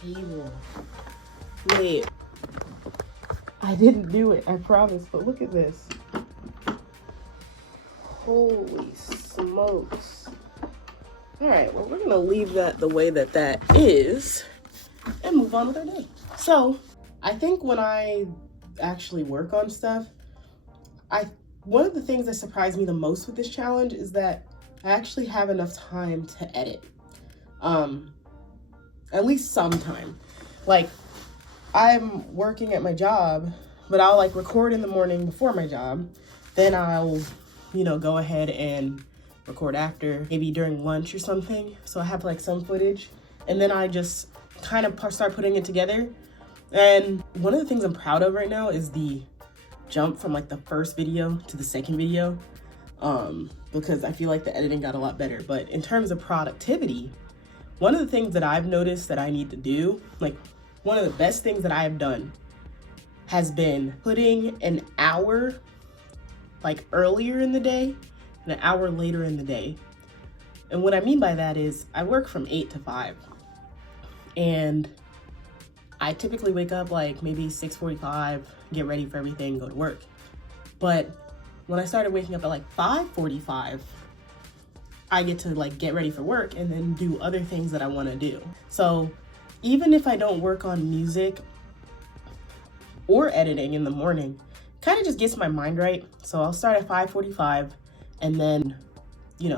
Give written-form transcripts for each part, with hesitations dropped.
table. Wait. I didn't do it, I promise, but look at this. Holy smokes. All right, well, we're gonna leave that the way that that is and move on with our day. So I think when I actually work on stuff, one of the things that surprised me the most with this challenge is that I actually have enough time to edit. At least some time. Like, I'm working at my job, but I'll like record in the morning before my job. Then I'll, go ahead and record after, maybe during lunch or something. So I have like some footage, and then I just kind of start putting it together. And one of the things I'm proud of right now is the jump from like the first video to the second video, because I feel like the editing got a lot better. But in terms of productivity, one of the things that I've noticed that I need to do, like one of the best things that I have done has been putting an hour like earlier in the day and an hour later in the day. And what I mean by that is I work from 8 to 5, and I typically wake up like maybe 6:45, get ready for everything, go to work. But when I started waking up at like 5:45, I get to like get ready for work and then do other things that I want to do. So even if I don't work on music or editing in the morning, kind of just gets my mind right. So I'll start at 5:45 and then,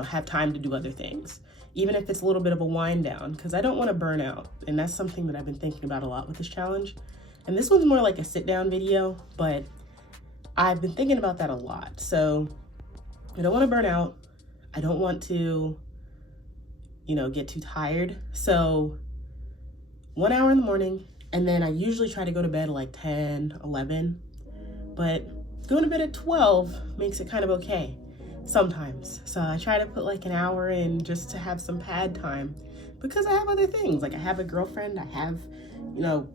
have time to do other things, even if it's a little bit of a wind down, because I don't want to burn out. And that's something that I've been thinking about a lot with this challenge. And this one's more like a sit down video, but I've been thinking about that a lot. So I don't want to burn out. I don't want to, get too tired. So 1 hour in the morning, and then I usually try to go to bed like 10, 11, but going to bed at 12 makes it kind of okay sometimes. So I try to put like an hour in just to have some pad time, because I have other things. Like I have a girlfriend, I have,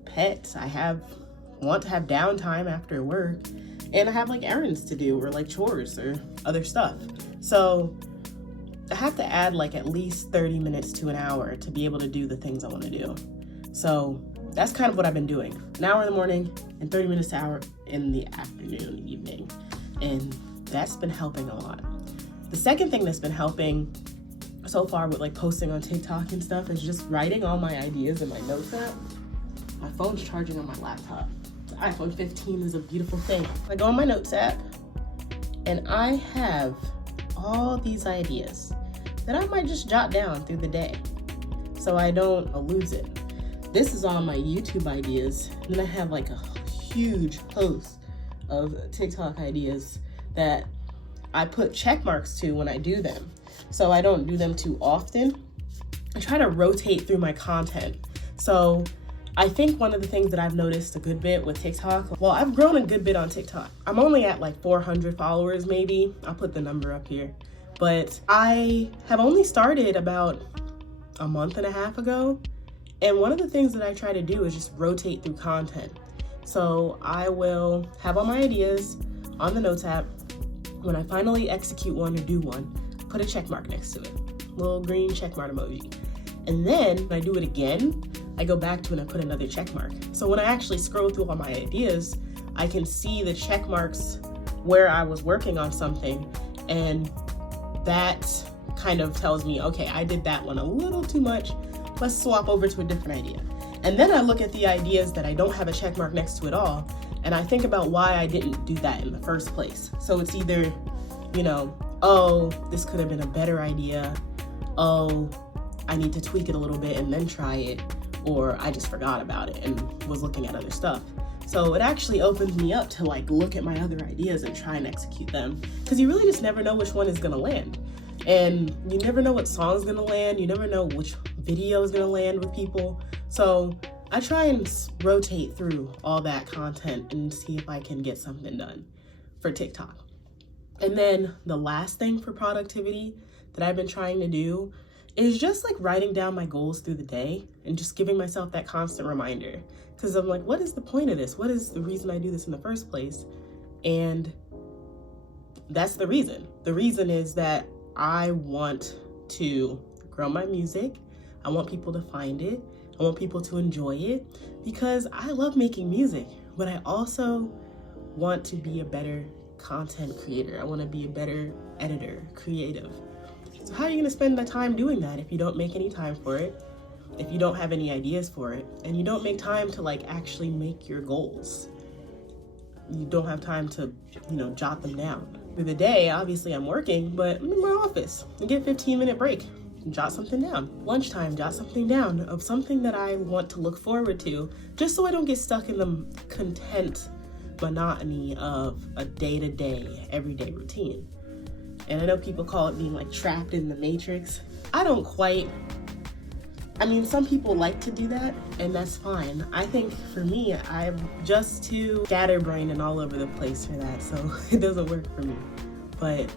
pets, want to have downtime after work, and I have like errands to do or like chores or other stuff. So I have to add like at least 30 minutes to an hour to be able to do the things I want to do. So that's kind of what I've been doing. An hour in the morning and 30 minutes to an hour in the afternoon, evening. And that's been helping a lot. The second thing that's been helping so far with like posting on TikTok and stuff is just writing all my ideas in my notes app. My phone's charging on my laptop. The iPhone 15 is a beautiful thing. I go on my notes app and I have all these ideas that I might just jot down through the day so I don't lose it. This is all my YouTube ideas. And then I have like a huge host of TikTok ideas that I put check marks to when I do them. So I don't do them too often. I try to rotate through my content. So I think one of the things that I've noticed a good bit with TikTok, well, I've grown a good bit on TikTok. I'm only at like 400 followers maybe. I'll put the number up here. But I have only started about a month and a half ago. And one of the things that I try to do is just rotate through content. So I will have all my ideas on the notes app. When I finally execute one or do one, put a check mark next to it, little green check mark emoji. And then when I do it again, I go back to it and I put another check mark. So when I actually scroll through all my ideas, I can see the check marks where I was working on something. And that kind of tells me, okay, I did that one a little too much. Let's swap over to a different idea. And then I look at the ideas that I don't have a check mark next to at all, and I think about why I didn't do that in the first place. So it's either, oh, this could have been a better idea. Oh, I need to tweak it a little bit and then try it. Or I just forgot about it and was looking at other stuff. So it actually opens me up to like look at my other ideas and try and execute them. Because you really just never know which one is gonna land. And you never know what song's gonna land. You never know which video is gonna land with people. So I try and rotate through all that content and see if I can get something done for TikTok. And then the last thing for productivity that I've been trying to do is just like writing down my goals through the day and just giving myself that constant reminder. Because I'm like, what is the point of this? What is the reason I do this in the first place? And that's the reason. The reason is that I want to grow my music. I want people to find it. I I want people to enjoy it because I love making music, but I also want to be a better content creator. I want to be a better editor, creative. So how are you going to spend the time doing that if you don't make any time for it, if you don't have any ideas for it, and you don't make time to like actually make your goals? You don't have time to, jot them down. Through the day, obviously I'm working, but I'm in my office. I get a 15-minute break, jot something down. Lunchtime, jot something down of something that I want to look forward to, just so I don't get stuck in the content monotony of a day-to-day, everyday routine. And I know people call it being like trapped in the matrix. I don't quite. I mean, some people like to do that, and that's fine. I think for me, I'm just too scatterbrained and all over the place for that, so it doesn't work for me. But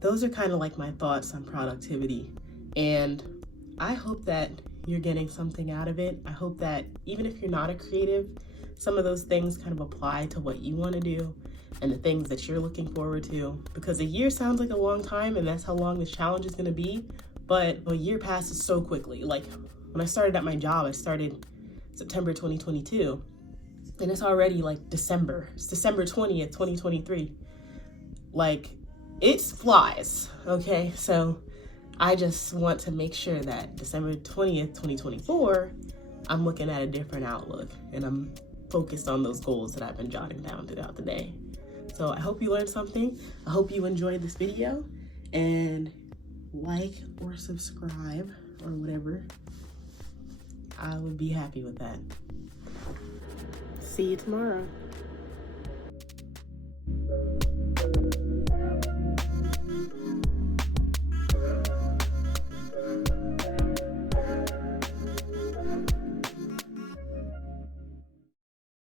those are kind of like my thoughts on productivity, and I hope that you're getting something out of it. I hope that even if you're not a creative, some of those things kind of apply to what you want to do and the things that you're looking forward to, because a year sounds like a long time, and that's how long this challenge is going to be. But a year passes so quickly. Like when I started at my job, I started September 2022, and it's already like December. It's December 20th, 2023. Like it flies, okay? So I just want to make sure that December 20th, 2024, I'm looking at a different outlook, and I'm focused on those goals that I've been jotting down throughout the day. So I hope you learned something. I hope you enjoyed this video, and like or subscribe or whatever. I would be happy with that. See you tomorrow.